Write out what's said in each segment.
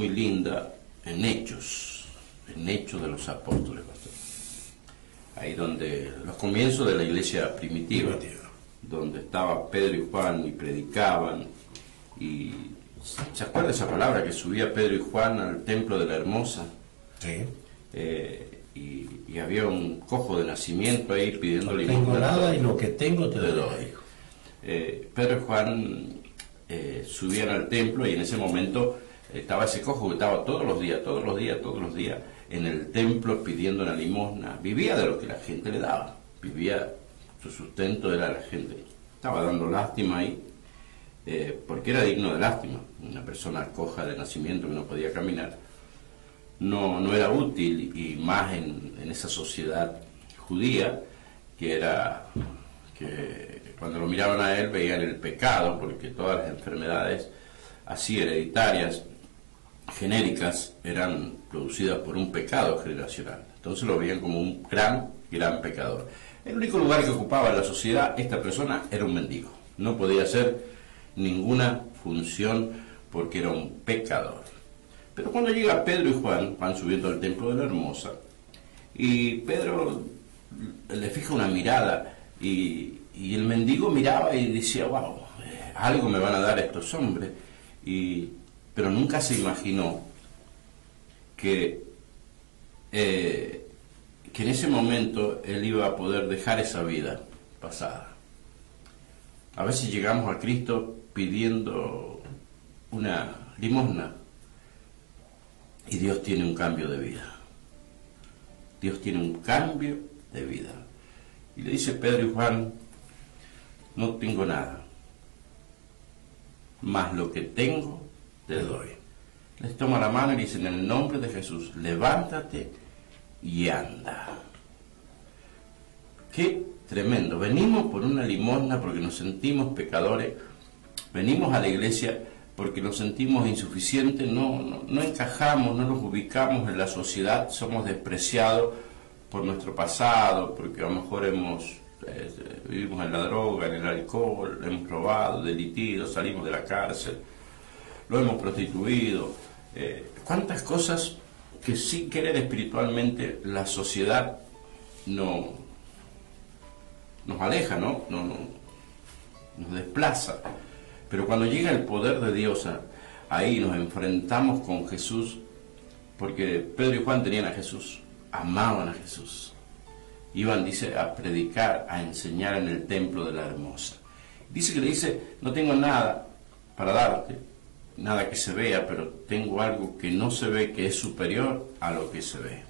muy linda en Hechos de los Apóstoles, pastor. Ahí donde los comienzos de la iglesia primitiva, donde estaba Pedro y Juan y predicaban. Y ¿se acuerda esa palabra que subía Pedro y Juan al templo de la Hermosa? Sí. Y había un cojo de nacimiento ahí pidiendo limosna. No tengo nada y lo que tengo te doy. Pedro y Juan subían al templo, y en ese momento estaba ese cojo que estaba todos los días en el templo pidiendo una limosna. Vivía de lo que la gente le daba, su sustento era la gente. Estaba dando lástima ahí, porque era digno de lástima. Una persona coja de nacimiento que no podía caminar no era útil, y más en esa sociedad judía que cuando lo miraban a él veían el pecado, porque todas las enfermedades así hereditarias, genéricas, eran producidas por un pecado generacional. Entonces lo veían como un gran pecador. El único lugar que ocupaba en la sociedad esta persona era un mendigo. No podía hacer ninguna función porque era un pecador. Pero cuando llega Pedro y Juan, van subiendo al templo de la Hermosa, y Pedro le fija una mirada, y el mendigo miraba y decía, wow, algo me van a dar estos hombres, pero nunca se imaginó que en ese momento él iba a poder dejar esa vida pasada. A veces llegamos a Cristo pidiendo una limosna, y Dios tiene un cambio de vida. Dios tiene un cambio de vida. Y le dice Pedro y Juan, no tengo nada, mas lo que tengo te doy. Les toma la mano y dice, en el nombre de Jesús, levántate y anda. Qué tremendo. Venimos por una limosna porque nos sentimos pecadores. Venimos a la iglesia porque nos sentimos insuficientes, no encajamos, no nos ubicamos en la sociedad, somos despreciados por nuestro pasado, porque a lo mejor vivimos en la droga, en el alcohol, hemos robado, delitido, salimos de la cárcel, lo hemos prostituido. Cuántas cosas que sin querer espiritualmente la sociedad nos aleja, nos desplaza. Pero cuando llega el poder de Dios, ahí nos enfrentamos con Jesús, porque Pedro y Juan tenían a Jesús, amaban a Jesús. Iban, dice, a predicar, a enseñar en el templo de la Hermosa. Dice que le dice, no tengo nada para darte, nada que se vea, pero tengo algo que no se ve, que es superior a lo que se ve.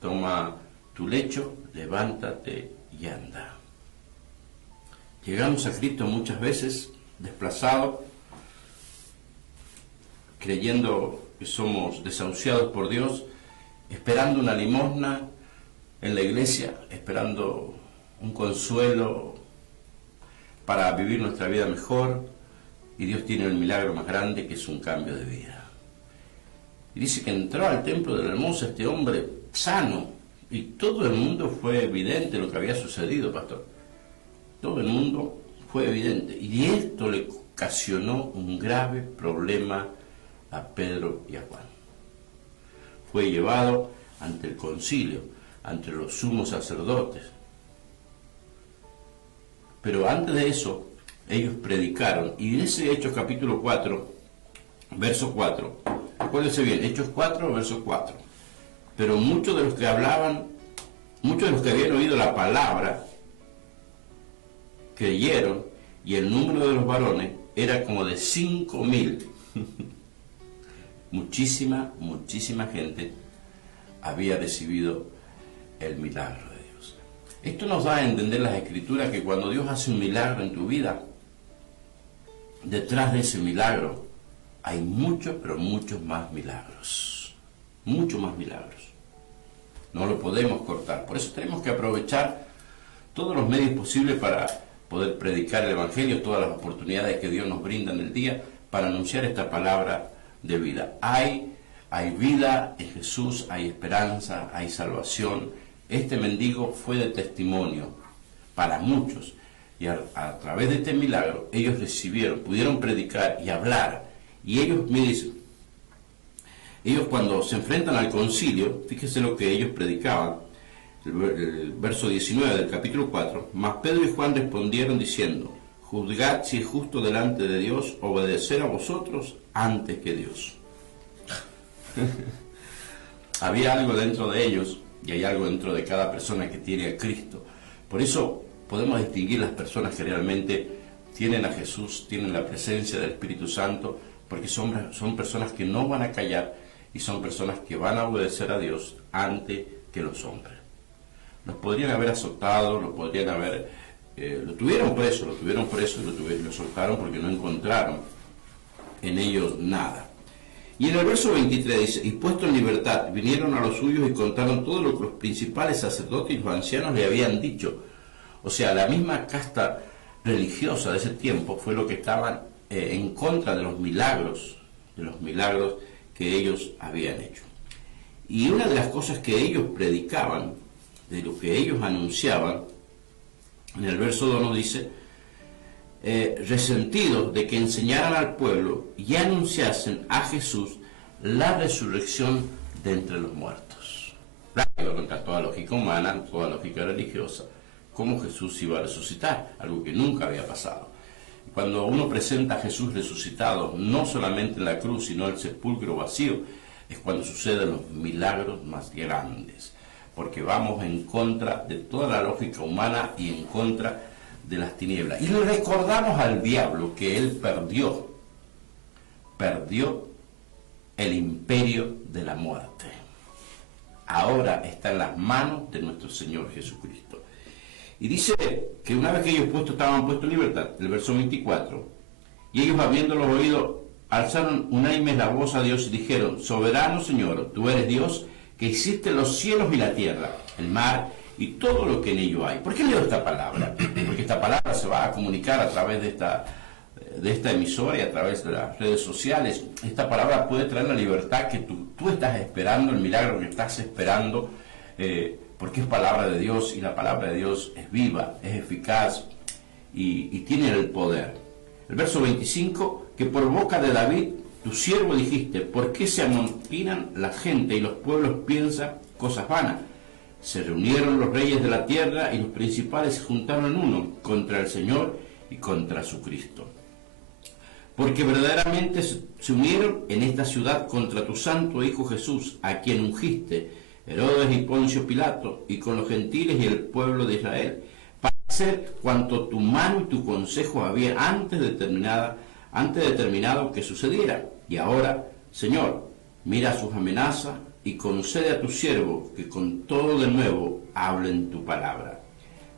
Toma tu lecho, levántate y anda. Llegamos a Cristo muchas veces desplazados, creyendo que somos desahuciados por Dios, esperando una limosna en la iglesia, esperando un consuelo para vivir nuestra vida mejor, y Dios tiene el milagro más grande, que es un cambio de vida. Y dice que entró al templo de la Hermosa este hombre sano, y todo el mundo fue evidente lo que había sucedido, pastor. Todo el mundo fue evidente, y esto le ocasionó un grave problema a Pedro y a Juan. Fue llevado ante el concilio, ante los sumos sacerdotes. Pero antes de eso, ellos predicaron, y dice Hechos capítulo 4, verso 4, acuérdense bien, Hechos 4, verso 4, pero muchos de los que hablaban, muchos de los que habían oído la palabra, creyeron, y el número de los varones era como de 5,000. muchísima gente había recibido el milagro de Dios. Esto nos da a entender las Escrituras que cuando Dios hace un milagro en tu vida, detrás de ese milagro hay muchos, pero muchos más milagros. Muchos más milagros. No lo podemos cortar. Por eso tenemos que aprovechar todos los medios posibles para poder predicar el Evangelio, todas las oportunidades que Dios nos brinda en el día para anunciar esta palabra de vida. Hay vida en Jesús, hay esperanza, hay salvación. Este mendigo fue de testimonio para muchos, y a través de este milagro ellos pudieron predicar y hablar, y ellos me dicen, Ellos cuando se enfrentan al concilio, fíjese lo que ellos predicaban, el verso 19 del capítulo 4, mas Pedro y Juan respondieron diciendo, juzgad si es justo delante de Dios obedecer a vosotros antes que Dios. Había algo dentro de ellos, y hay algo dentro de cada persona que tiene a Cristo. Por eso podemos distinguir las personas que realmente tienen a Jesús, tienen la presencia del Espíritu Santo, porque son personas que no van a callar y son personas que van a obedecer a Dios antes que los hombres. Los podrían haber azotado, los podrían haber... lo tuvieron preso y lo soltaron porque no encontraron en ellos nada. Y en el verso 23 dice, y puesto en libertad, vinieron a los suyos y contaron todo lo que los principales sacerdotes y los ancianos le habían dicho. O sea, la misma casta religiosa de ese tiempo fue lo que estaban en contra de los milagros que ellos habían hecho. Y una de las cosas que ellos predicaban, de lo que ellos anunciaban, en el verso 2 nos dice, resentidos de que enseñaran al pueblo y anunciasen a Jesús la resurrección de entre los muertos. Claro, contra toda lógica humana, toda lógica religiosa, cómo Jesús iba a resucitar, algo que nunca había pasado. Cuando uno presenta a Jesús resucitado, no solamente en la cruz, sino el sepulcro vacío, es cuando suceden los milagros más grandes, porque vamos en contra de toda la lógica humana y en contra de las tinieblas. Y le recordamos al diablo que él perdió el imperio de la muerte. Ahora está en las manos de nuestro Señor Jesucristo. Y dice que una vez que ellos estaban puestos en libertad, el verso 24, y ellos habiéndolo oído, alzaron unánimes la voz a Dios y dijeron, soberano Señor, tú eres Dios, que hiciste los cielos y la tierra, el mar y todo lo que en ello hay. ¿Por qué leo esta palabra? Porque esta palabra se va a comunicar a través de esta emisora y a través de las redes sociales. Esta palabra puede traer la libertad que tú estás esperando, el milagro que estás esperando, porque es palabra de Dios y la palabra de Dios es viva, es eficaz y tiene el poder. El verso 25, que por boca de David, tu siervo dijiste, ¿por qué se amontinan la gente y los pueblos piensan cosas vanas? Se reunieron los reyes de la tierra y los principales se juntaron en uno contra el Señor y contra su Cristo. Porque verdaderamente se unieron en esta ciudad contra tu santo Hijo Jesús, a quien ungiste, Herodes y Poncio Pilato, y con los gentiles y el pueblo de Israel, para hacer cuanto tu mano y tu consejo había antes determinado que sucediera. Y ahora, Señor, mira sus amenazas y concede a tu siervo que con todo de nuevo hablen tu palabra.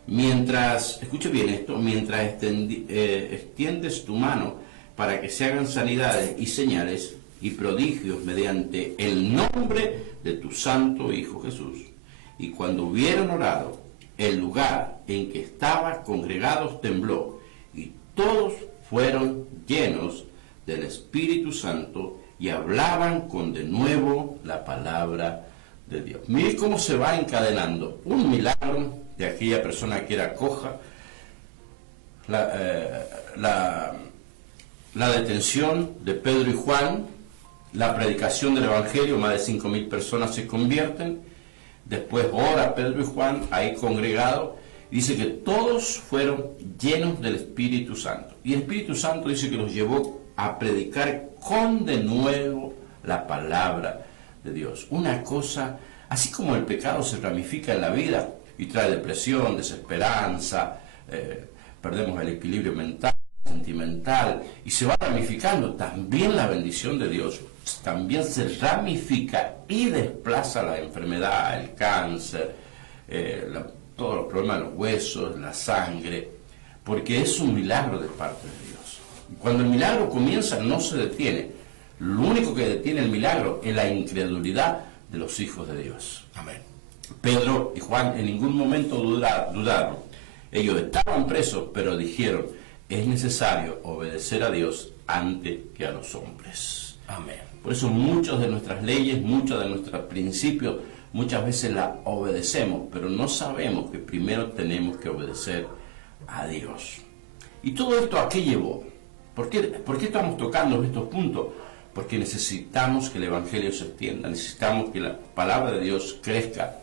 Mientras, escuche bien esto, mientras extiendes tu mano para que se hagan sanidades y señales y prodigios mediante el nombre de tu santo Hijo Jesús. Y cuando hubieron orado, el lugar en que estaban congregados tembló, y todos fueron llenos del Espíritu Santo y hablaban con denuedo la palabra de Dios. Mire cómo se va encadenando un milagro de aquella persona que era coja, la detención de Pedro y Juan, la predicación del Evangelio, más de 5.000 personas se convierten, después ora Pedro y Juan ahí congregados, dice que todos fueron llenos del Espíritu Santo. Y el Espíritu Santo dice que los llevó a predicar con denuedo la palabra de Dios. Una cosa, así como el pecado se ramifica en la vida y trae depresión, desesperanza, perdemos el equilibrio mental, sentimental, y se va ramificando, también la bendición de Dios también se ramifica y desplaza la enfermedad, el cáncer, todos los problemas de los huesos, la sangre, porque es un milagro de parte de Dios. Cuando el milagro comienza, no se detiene. Lo único que detiene el milagro es la incredulidad de los hijos de Dios. Amén. Pedro y Juan en ningún momento dudaron. Ellos estaban presos, pero dijeron, es necesario obedecer a Dios antes que a los hombres. Amén. Por eso muchas de nuestras leyes, muchos de nuestros principios, muchas veces las obedecemos, pero no sabemos que primero tenemos que obedecer a Dios. ¿Y todo esto a qué llevó? ¿Por qué estamos tocando estos puntos? porque necesitamos que el Evangelio se extienda, necesitamos que la palabra de Dios crezca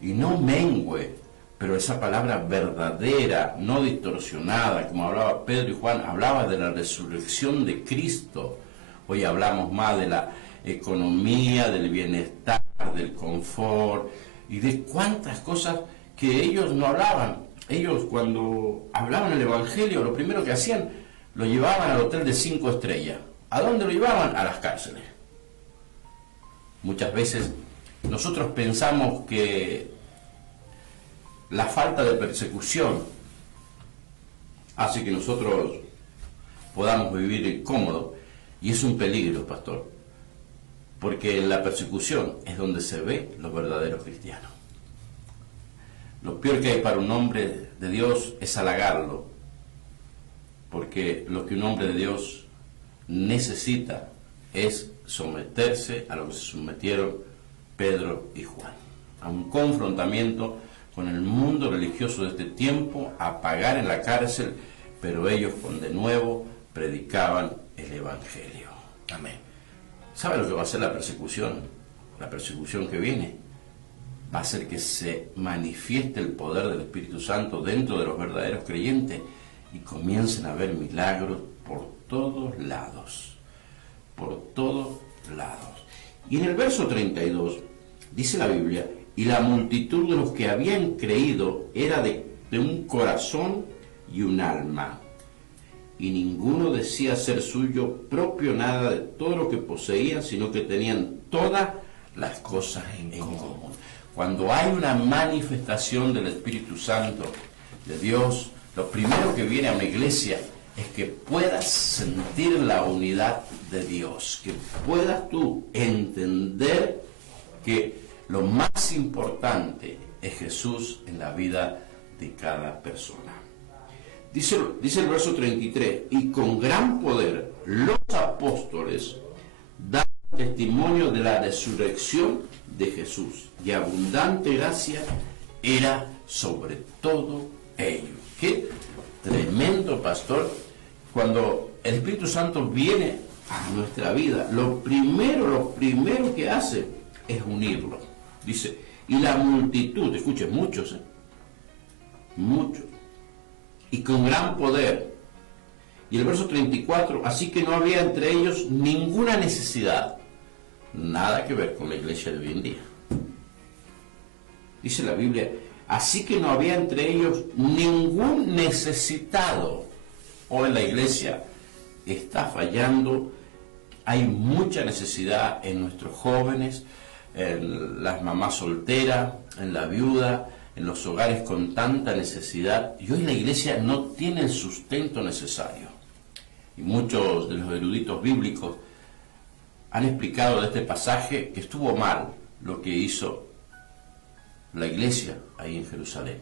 y no mengüe, pero esa palabra verdadera, no distorsionada, como hablaba Pedro y Juan, hablaba de la resurrección de Cristo. Hoy hablamos más de la economía, del bienestar, del confort y de cuántas cosas que ellos no hablaban. Ellos cuando hablaban el Evangelio, lo primero que hacían, lo llevaban al hotel de 5 estrellas. ¿A dónde lo llevaban? A las cárceles. Muchas veces nosotros pensamos que la falta de persecución hace que nosotros podamos vivir cómodos, y es un peligro, pastor, porque en la persecución es donde se ve los verdaderos cristianos. Lo peor que hay para un hombre de Dios es halagarlo, porque lo que un hombre de Dios necesita es someterse a lo que se sometieron Pedro y Juan, a un confrontamiento con el mundo religioso de este tiempo, a pagar en la cárcel, pero ellos con de nuevo predicaban el Evangelio. Amén. ¿Sabe lo que va a hacer la persecución? La persecución que viene va a hacer que se manifieste el poder del Espíritu Santo dentro de los verdaderos creyentes y comiencen a haber milagros por todos lados, por todos lados. Y en el verso 32 dice la Biblia: y la multitud de los que habían creído era de un corazón y un alma, y ninguno decía ser suyo propio nada de todo lo que poseían, sino que tenían todas las cosas en común. Cuando hay una manifestación del Espíritu Santo de Dios, lo primero que viene a una iglesia es que puedas sentir la unidad de Dios, que puedas tú entender que lo más importante es Jesús en la vida de cada persona. Dice el verso 33, y con gran poder los apóstoles dan testimonio de la resurrección de Jesús, y abundante gracia era sobre todo ellos. Qué tremendo, pastor, cuando el Espíritu Santo viene a nuestra vida, lo primero que hace es unirlo. Dice, y la multitud, escuchen, muchos, muchos, y con gran poder. Y el verso 34, así que no había entre ellos ninguna necesidad. Nada que ver con la iglesia de hoy en día. Dice la Biblia, así que no había entre ellos ningún necesitado. Hoy en la iglesia está fallando, hay mucha necesidad en nuestros jóvenes, en las mamás solteras, en la viuda, en los hogares con tanta necesidad, y hoy la iglesia no tiene el sustento necesario. Y muchos de los eruditos bíblicos han explicado de este pasaje que estuvo mal lo que hizo la iglesia ahí en Jerusalén.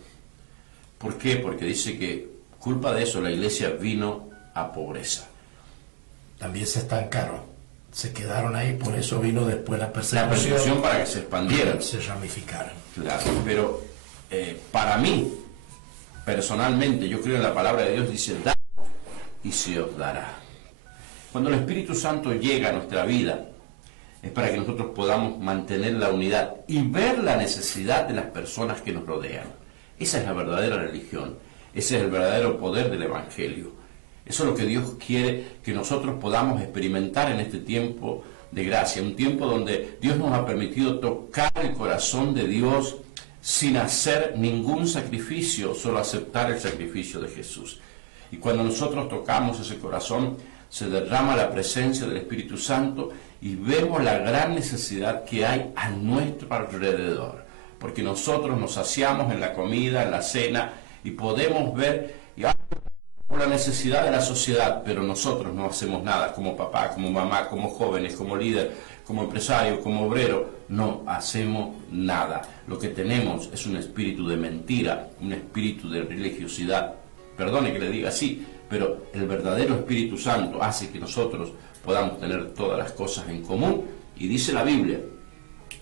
¿Por qué? Porque dice que culpa de eso la iglesia vino a pobreza. También se estancaron, se quedaron ahí, por eso vino después la La persecución. persecución para que se expandieran. Se ramificaron. Claro, pero para mí, personalmente, yo creo en la palabra de Dios, dice, da y se os dará. Cuando el Espíritu Santo llega a nuestra vida, es para que nosotros podamos mantener la unidad y ver la necesidad de las personas que nos rodean. Esa es la verdadera religión, ese es el verdadero poder del Evangelio. Eso es lo que Dios quiere que nosotros podamos experimentar en este tiempo de gracia, un tiempo donde Dios nos ha permitido tocar el corazón de Dios sin hacer ningún sacrificio, solo aceptar el sacrificio de Jesús. Y cuando nosotros tocamos ese corazón, se derrama la presencia del Espíritu Santo y vemos la gran necesidad que hay a nuestro alrededor, porque nosotros nos saciamos en la comida, en la cena, y podemos ver por la necesidad de la sociedad, pero nosotros no hacemos nada como papá, como mamá, como jóvenes, como líder, como empresario, como obrero, no hacemos nada. Lo que tenemos es un espíritu de mentira, un espíritu de religiosidad. Perdone que le diga así, pero el verdadero Espíritu Santo hace que nosotros podamos tener todas las cosas en común. Y dice la Biblia,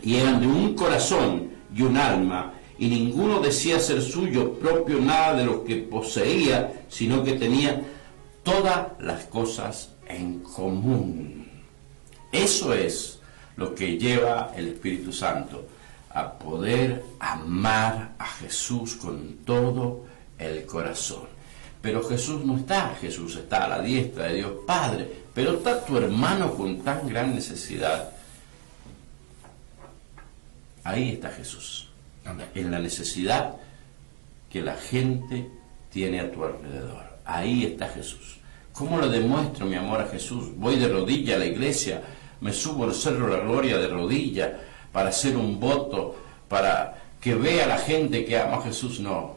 y eran de un corazón y un alma, y ninguno decía ser suyo propio nada de lo que poseía, sino que tenía todas las cosas en común. Eso es lo que lleva el Espíritu Santo a poder amar a Jesús con todo el corazón. Pero Jesús no está, Jesús está a la diestra de Dios Padre, pero está tu hermano con tan gran necesidad. Ahí está Jesús, en la necesidad que la gente tiene a tu alrededor. Ahí está Jesús. ¿Cómo le demuestro mi amor a Jesús? Voy de rodilla a la iglesia, me subo al cerro de la gloria de rodilla para hacer un voto, para que vea la gente que ama a Jesús. No.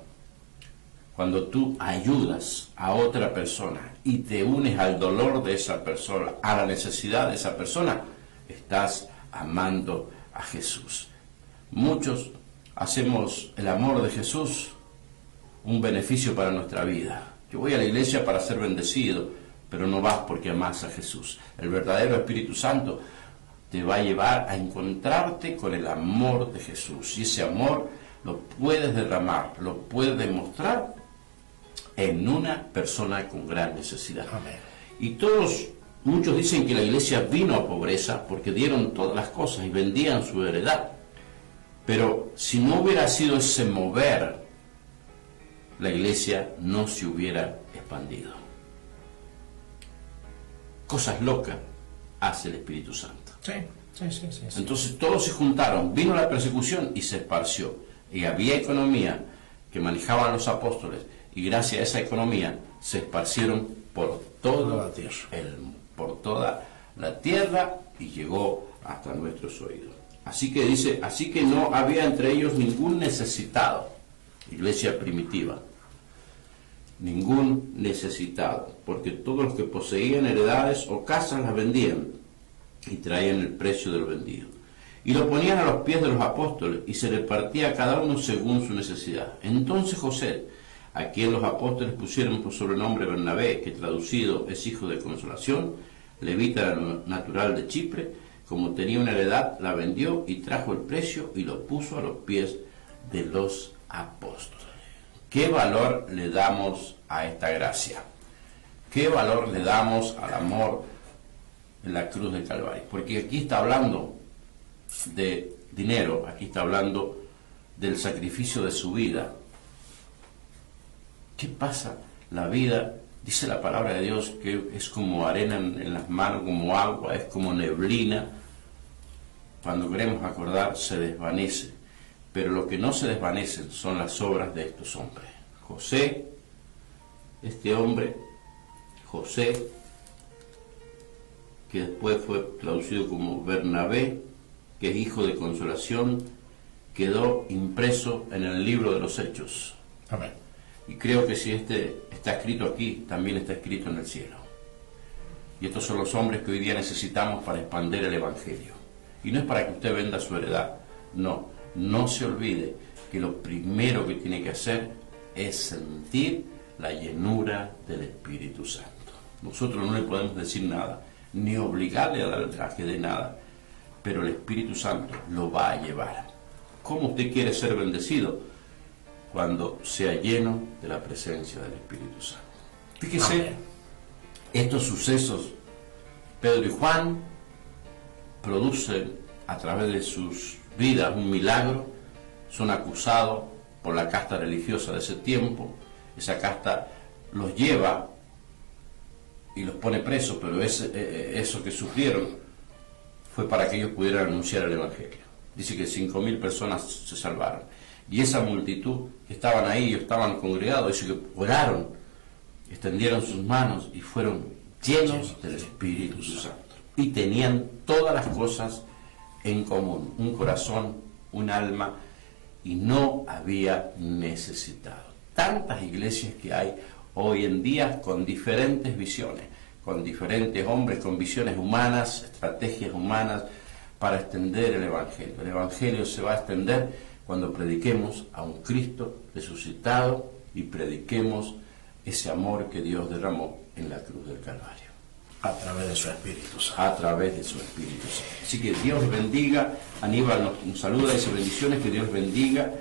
Cuando tú ayudas a otra persona y te unes al dolor de esa persona, a la necesidad de esa persona, estás amando a Jesús. Muchos hacemos el amor de Jesús un beneficio para nuestra vida. Yo voy a la iglesia para ser bendecido, pero no vas porque amas a Jesús. El verdadero Espíritu Santo te va a llevar a encontrarte con el amor de Jesús. Y ese amor lo puedes derramar, lo puedes demostrar en una persona con gran necesidad. Amén. Y muchos dicen que la iglesia vino a pobreza porque dieron todas las cosas y vendían su heredad. Pero si no hubiera sido ese mover, la iglesia no se hubiera expandido. Cosas locas hace el Espíritu Santo. Sí. Entonces todos se juntaron, vino la persecución y se esparció. Y había economía que manejaban los apóstoles, y gracias a esa economía se esparcieron por toda la tierra y llegó hasta nuestros oídos. Así que dice, así que no había entre ellos ningún necesitado, iglesia primitiva, ningún necesitado, porque todos los que poseían heredades o casas las vendían y traían el precio del vendido, y lo ponían a los pies de los apóstoles, y se repartía a cada uno según su necesidad. Entonces José, a quien los apóstoles pusieron por sobrenombre Bernabé, que traducido es hijo de consolación, levita natural de Chipre, como tenía una heredad, la vendió y trajo el precio y lo puso a los pies de los apóstoles. ¿Qué valor le damos a esta gracia? ¿Qué valor le damos al amor en la cruz del Calvario? Porque aquí está hablando de dinero, aquí está hablando del sacrificio de su vida. ¿Qué pasa? La vida, dice la palabra de Dios, que es como arena en las manos, como agua, es como neblina. Cuando queremos acordar, se desvanece. Pero lo que no se desvanecen son las obras de estos hombres. José, este hombre, José, que después fue traducido como Bernabé, que es hijo de consolación, quedó impreso en el libro de los Hechos. Amén. Y creo que si este está escrito aquí, también está escrito en el cielo. Y estos son los hombres que hoy día necesitamos para expandir el Evangelio. Y no es para que usted venda su heredad, no se olvide que lo primero que tiene que hacer es sentir la llenura del Espíritu Santo. Nosotros no le podemos decir nada, ni obligarle a que dé nada, pero el Espíritu Santo lo va a llevar. ¿Cómo usted quiere ser bendecido? Cuando sea lleno de la presencia del Espíritu Santo. Fíjese, Amén. Estos sucesos, Pedro y Juan producen a través de sus vidas un milagro, son acusados por la casta religiosa de ese tiempo, esa casta los lleva y los pone presos, pero eso que sufrieron fue para que ellos pudieran anunciar el Evangelio. Dice que 5.000 personas se salvaron. Y esa multitud que estaban ahí, estaban congregados, dice que oraron, extendieron sus manos y fueron llenos del Espíritu Santo. Y tenían todas las cosas en común, un corazón, un alma, y no había necesitado. Tantas iglesias que hay hoy en día con diferentes visiones, con diferentes hombres, con visiones humanas, estrategias humanas para extender el Evangelio. El Evangelio se va a extender cuando prediquemos a un Cristo resucitado y prediquemos ese amor que Dios derramó en la cruz del Calvario. A través de su Espíritu Santo. A través de su Espíritu Santo. Así que Dios bendiga. Aníbal nos saluda, dice bendiciones, que Dios bendiga.